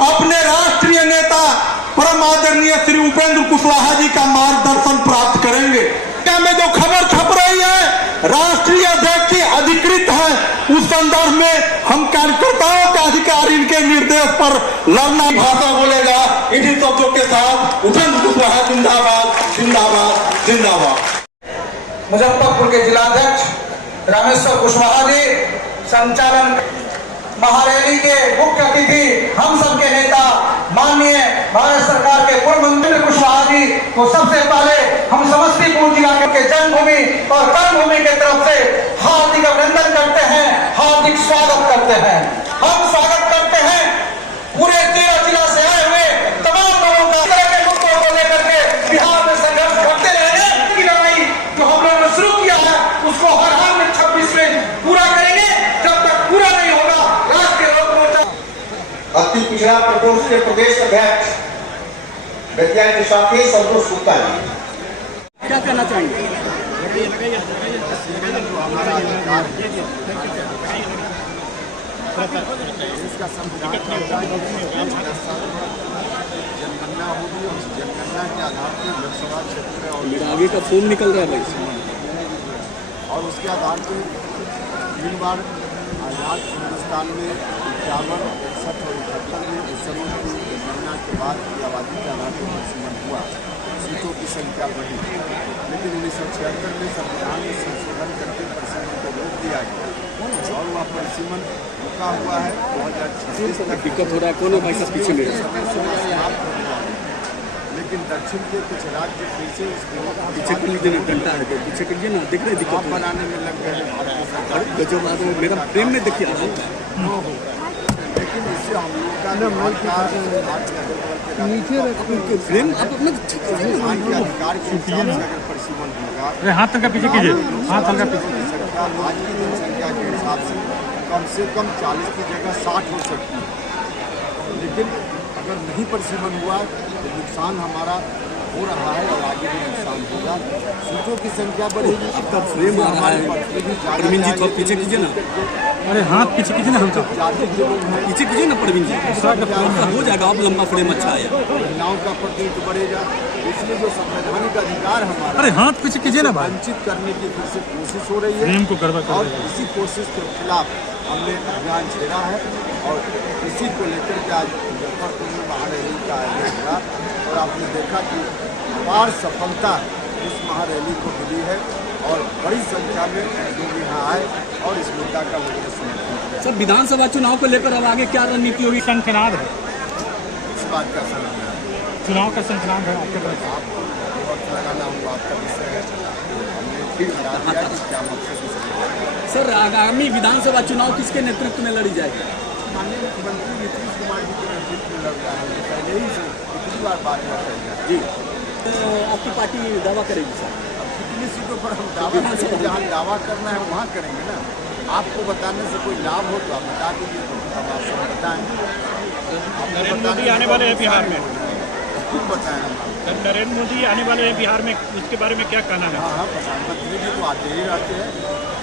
अपने राष्ट्रीय नेता परम आदरणीय श्री उपेंद्र कुशवाहा जी का मार्गदर्शन प्राप्त करेंगे। क्या में जो खबर छप रही है राष्ट्रीय अध्यक्ष की अधिकृत है, उस संदर्भ में हम कार्यकर्ताओं का अधिकार इनके निर्देश पर लड़ना भाषा बोलेगा। इन्हीं शब्दों के साथ उपेंद्र कुशवाहा जिंदाबाद जिंदाबाद जिंदाबाद। मुजफ्फरपुर के जिलाध्यक्ष रामेश्वर कुशवाहा जी, संचालन महारैली के मुख्य अतिथि हम सबके नेता माननीय भारत सरकार के पूर्व मंत्री कुशवाहा जी को सबसे पहले हम समस्तीपुर जिला के जन्मभूमि और कर्मभूमि के तरफ से हार्दिक अभिनंदन करते हैं, हार्दिक स्वागत करते हैं। हम स्वागत करते हैं पूरे 13 जिला से आए हुए तमाम लोगों का तरह के मुद्दों को लेकर के बिहार में संघर्ष करते रहेंगे। की लड़ाई जो हम लोगों ने शुरू किया है उसको हर हाल में 26 में पूरा करेंगे। जब तक पूरा नहीं होगा राष्ट्रीय लोक मोर्चा अति पिछड़ा प्रकोष्ठ के प्रदेश अध्यक्ष विद्या के साथी संतोष गुप्ता जी क्या कहना चाहेंगे? इसका संविधान जनगणना होगी और जनगणना के आधार पर लोकसभा क्षेत्र और आगे का फोन निकल रहा है भाई, और उसके आधार पर 3 बार आजाद हिंदुस्तान में 51, 61 और 71 में उस समय की जनगणना के बाद की आबादी के आधार पर परिसीमन हुआ, सीटों की संख्या बढ़ी, लेकिन 1976 में संविधान में संशोधन करके परिसीमन को रोक दिया गया और वह परिसीमन रुका हुआ है। 2026 तक दिक्कत हो रहा है। कौन है भाई साहब पीछे मेरे? समाप्त हो जाएगा, लेकिन दक्षिण के कुछ राज्य फिर से इसको पीछे कर लीजिए ना, घंटा है तो पीछे करिए ना, देख रहे दिक्कत बनाने में लग गए भारतीय सरकार। गजब आदमी मेरा प्रेम में देखिए लेकिन इससे हम लोग का नीचे प्रेम आप अपना अधिकार के हिसाब से अगर परिसीमन होगा, हाथ हल्का पीछे कीजिए, हाथ हल्का पीछे। संख्या आज की जनसंख्या के हिसाब से कम 40 की जगह 60 हो सकती है, लेकिन अगर नहीं परिसीमन हुआ तो नुकसान हमारा हो रहा है और आगे भी नुकसान होगा। सीटों की संख्या बढ़ेगी। आपका फ्रेम आ रहा है प्रवीण जी, थोड़ा पीछे कीजिए ना। अरे हाथ पीछे कीजिए ना, हम सब पीछे कीजिए ना प्रवीण जी, हो जाएगा। आप लंबा फ्रेम अच्छा है। महिलाओं का प्रतिनिधित्व बढ़ेगा, इसलिए जो संवैधानिक अधिकार हमारा अरे हाथ पीछे कीजिए ना भाई, वंचित करने की फिर से कोशिश हो रही है फ्रेम को गड़बड़ कर और रहे हैं। इसी कोशिश के खिलाफ हमने अभियान छेड़ा है और इसी को लेकर के आज मुजफ्फरपुर में महारैली का आयोजन हुआ और आपने देखा कि अपार सफलता इस महारैली को मिली है और बड़ी संख्या में लोग यहाँ आए और इस मुद्दा का मुझे समर्थन किया। सर, विधानसभा चुनाव को लेकर अब आगे क्या रणनीति होगी? शंखनाद है, इस बात का समर्थन चुनाव का शंखनाद है आपके पास। आपको वक्त लगाना हुआ आपका विषय है, हमने फिर बता दिया कि क्या मकसद है। सर, आगामी विधानसभा चुनाव किसके नेतृत्व में लड़ी जाएगी? माननीय मुख्यमंत्री नीतीश कुमार जी के नेतृत्व में लड़ रहा है, पहले ही से कितनी बार बात कर रही है जी। आपकी पार्टी दावा करेगी सर? अब कितनी सीटों पर हम दावा करेंगे? जहाँ दावा करना है वहाँ करेंगे ना। आपको बताने से कोई लाभ हो तो आप बता दीजिए, तो हम आपसे बताएँ। नरेंद्र मोदी आने वाले हैं बिहार में, क्यों बताएँ हम? नरेंद्र मोदी आने वाले हैं बिहार में, उसके बारे में क्या कहना है? हाँ, प्रधानमंत्री जी तो आते ही रहते हैं।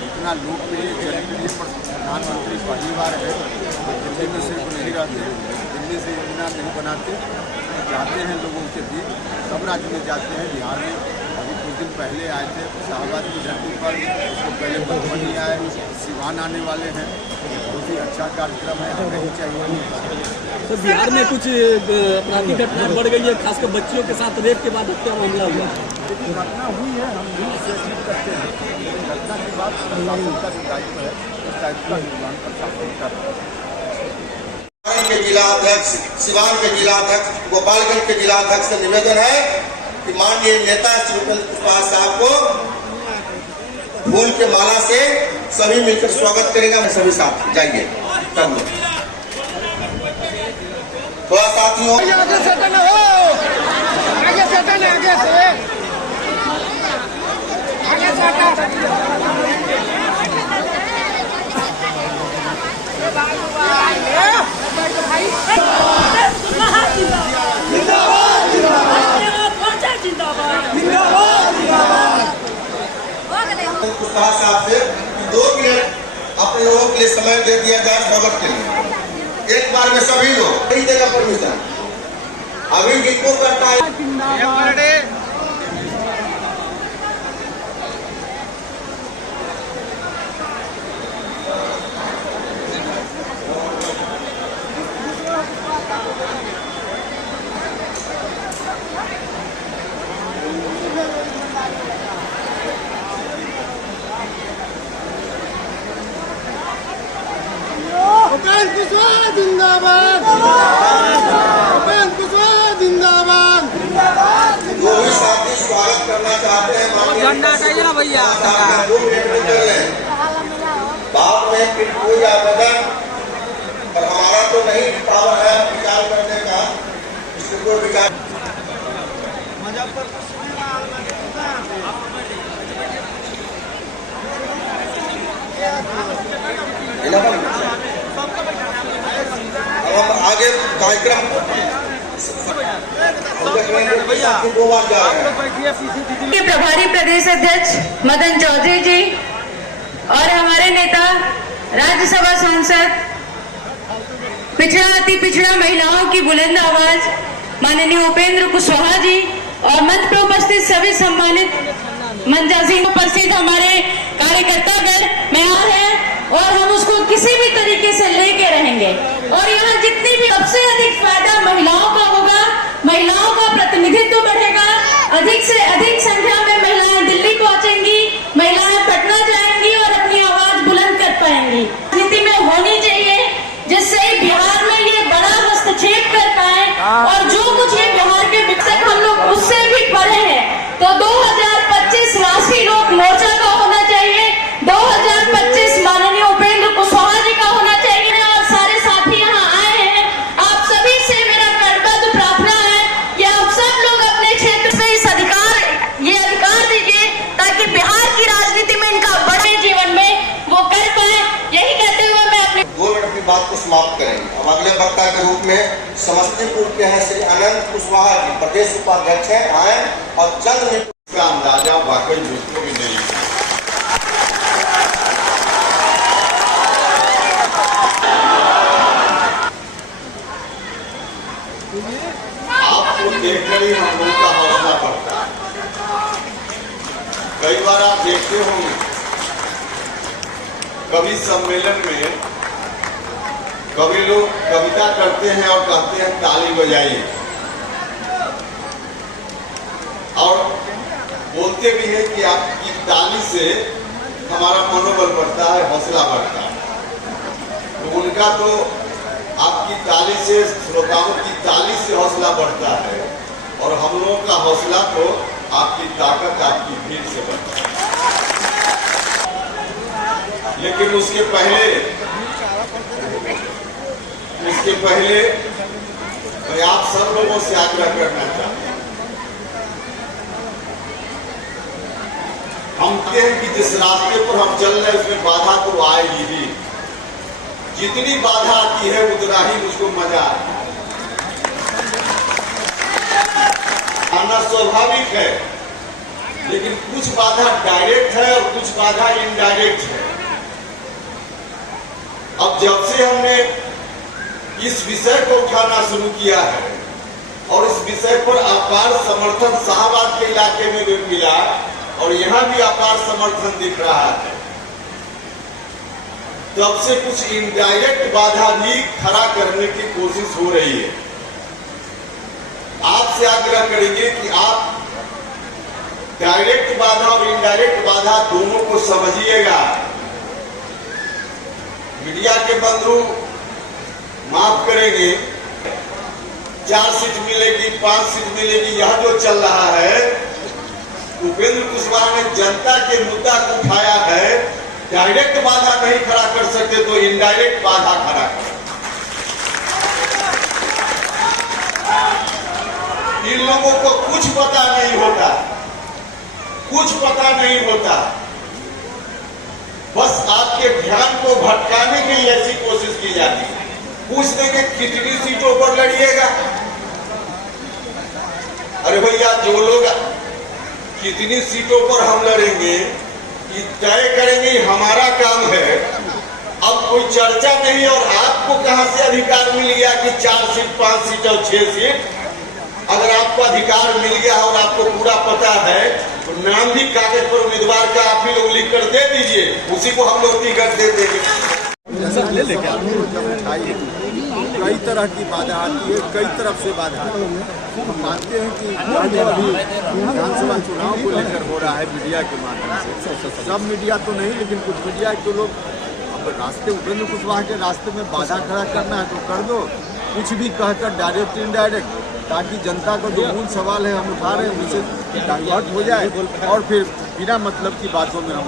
इतना लोकप्रिय जनप्रिय प्रधानमंत्री पहली बार है, दिल्ली में सिर्फ नहीं रहते, दिल्ली से योजना नहीं बनाते, जाते हैं लोगों के बीच, सब राज्य में जाते हैं। बिहार में अभी कुछ दिन पहले आए थे शाहबाद की धरती पर, उसको पहले मधुबनी आए, सिवान आने वाले हैं। बहुत ही अच्छा कार्यक्रम है, हमें ही चाहिए। तो बिहार में कुछ आपराधिक घटनाएं बढ़ गई है, खासकर बच्चियों के साथ रेप के बाद हत्या मामला हुआ। लेकिन घटना हुई है, हम भी उसे अचीव करते हैं, लेकिन घटना के बाद प्रशासन का जो दायित्व है उस दायित्व का निर्वहन प्रशासन कर रहा है। के जिला अध्यक्ष, सिवान के जिला अध्यक्ष, गोपालगंज के जिला अध्यक्ष से निवेदन है कि माननीय नेता श्री उपेंद्र कुशवाहा साहब को फूल के माला से सभी मिलकर स्वागत करेगा। मैं सभी साथ जाइए सब लोग, थोड़ा साथियों आगे से कुशवाहा साहब से 2 मिनट अपने लोगों के लिए समय दे दिया जाए स्वागत के लिए। एक बार में सभी लोग नहीं देगा परमिशन। अभी जिनको करता है उपेंद्र कुशवाहा जिंदाबाद, उपेंद्र कुशवाहा जिंदाबाद। जो भी साथी स्वागत करना चाहते हैं ना भैया 2 मिनट में कर लें। बाद में फिर कोई आवेदन पर हमारा तो नहीं पावर है विचार करने का, इसको कोई विचार हम आगे कार्यक्रम के प्रभारी प्रदेश अध्यक्ष मदन चौधरी जी और हमारे नेता राज्यसभा सांसद पिछड़ा अति पिछड़ा महिलाओं की बुलंद आवाज माननीय उपेंद्र कुशवाहा जी और मंच पर उपस्थित सभी सम्मानित मंचासीन उपस्थित हमारे कार्यकर्तागण में आ रहे हैं और हम उसको किसी भी तरीके से लेके रहेंगे और यहाँ जितनी भी सबसे अधिक फायदा महिलाओं का होगा, महिलाओं का प्रतिनिधित्व बढ़ेगा, अधिक से अधिक संख्या में महिलाएं दिल्ली पहुंचेंगी, महिलाएं पटना जाएंगी और अपनी आवाज बुलंद कर पाएंगी। नीति में होनी चाहिए जिससे बिहार में ये बड़ा हस्तक्षेप कर पाए और जो कुछ ये बिहार के विकसित हम लोग उससे भी परे हैं। तो 2025 राष्ट्रीय लोक मोर्चा का होना चाहिए, 2025 माननीय उपेंद्र कुशवाहा जी का होना चाहिए और सारे साथी यहाँ आए हैं। आप सभी से मेरा करबद्ध प्रार्थना है कि आप सब लोग अपने क्षेत्र से इस अधिकार दीजिए ताकि बिहार की राजनीति में इनका बड़े जीवन में वो कर पाए। यही कहते हुए मैं अपने 2 मिनट की बात को समाप्त करेंगे। अब अगले वक्ता के रूप में समस्तीपुर के हैं श्री अनंत कुशवाहा जी, प्रदेश उपाध्यक्ष हैं, आए और चंद मिनट का अंदाजा वाकई दूसरों की नहीं। आपको देखकर ही हम लोग का हौसला बढ़ता है। कई बार आप देखते होंगे कभी सम्मेलन में कभी लोग कविता करते हैं और कहते हैं ताली बजाइए और बोलते भी हैं कि आपकी ताली से हमारा मनोबल बढ़ता है, हौसला बढ़ता है। तो उनका तो आपकी ताली से, श्रोताओं की ताली से हौसला बढ़ता है और हम लोगों का हौसला तो आपकी ताकत, आपकी भीड़ से बढ़ता है। लेकिन उसके पहले मैं आप सब लोगों से आग्रह करना चाहता हूं। हम कहते हैं कि जिस रास्ते पर हम चल रहे हैं उसमें बाधा तो आएगी ही, जितनी बाधा आती है उतना ही मुझको मजा आना स्वाभाविक है। लेकिन कुछ बाधा डायरेक्ट है और कुछ बाधा इनडायरेक्ट है। अब जब से हमने इस विषय को उठाना शुरू किया है और इस विषय पर अपार समर्थन शाहबाद के इलाके में भी मिला और यहाँ भी अपार समर्थन दिख रहा है, तब से कुछ इनडायरेक्ट बाधा भी खड़ा करने की कोशिश हो रही है। आपसे आग्रह करेंगे कि आप डायरेक्ट बाधा और इनडायरेक्ट बाधा दोनों को समझिएगा। मीडिया के बंधु माफ करेंगे, 4 सीट मिलेगी, 5 सीट मिलेगी, यह जो चल रहा है, उपेंद्र कुशवाहा ने जनता के मुद्दा को उठाया है। डायरेक्ट बाधा नहीं खड़ा कर सकते तो इनडायरेक्ट बाधा खड़ा कर। इन लोगों को कुछ पता नहीं होता, कुछ पता नहीं होता, बस आपके ध्यान को भटकाने के लिए ऐसी कोशिश की जाती है। पूछते कि कितनी सीटों पर लड़िएगा। अरे भैया, जो लोग कितनी सीटों पर हम लड़ेंगे ये तय करेंगे, हमारा काम है। अब कोई चर्चा नहीं। और आपको कहां से अधिकार मिल गया कि 4 सीट 5 सीट और 6 सीट? अगर आपको अधिकार मिल गया और आपको पूरा पता है तो नाम भी कागज पर उम्मीदवार का आप ही लोग लिख कर दे दीजिए, उसी को हम लोग टिकट दे देंगे। कई तरह की बाधा आती है, कई तरफ से बाधा आती है। हम मानते हैं कि जो अभी विधानसभा चुनाव को लेकर हो रहा है मीडिया के माध्यम से, सब मीडिया तो नहीं लेकिन कुछ मीडिया के लोग अब रास्ते उपेंद्र कुशवाहा के रास्ते में बाधा खड़ा करना है तो कर दो, कुछ भी कहकर डायरेक्ट इनडायरेक्ट, ताकि जनता का जो मूल सवाल है हम उठा रहे हैं उनसे डाइवर्ट हो जाए और फिर बिना मतलब की बातों में हम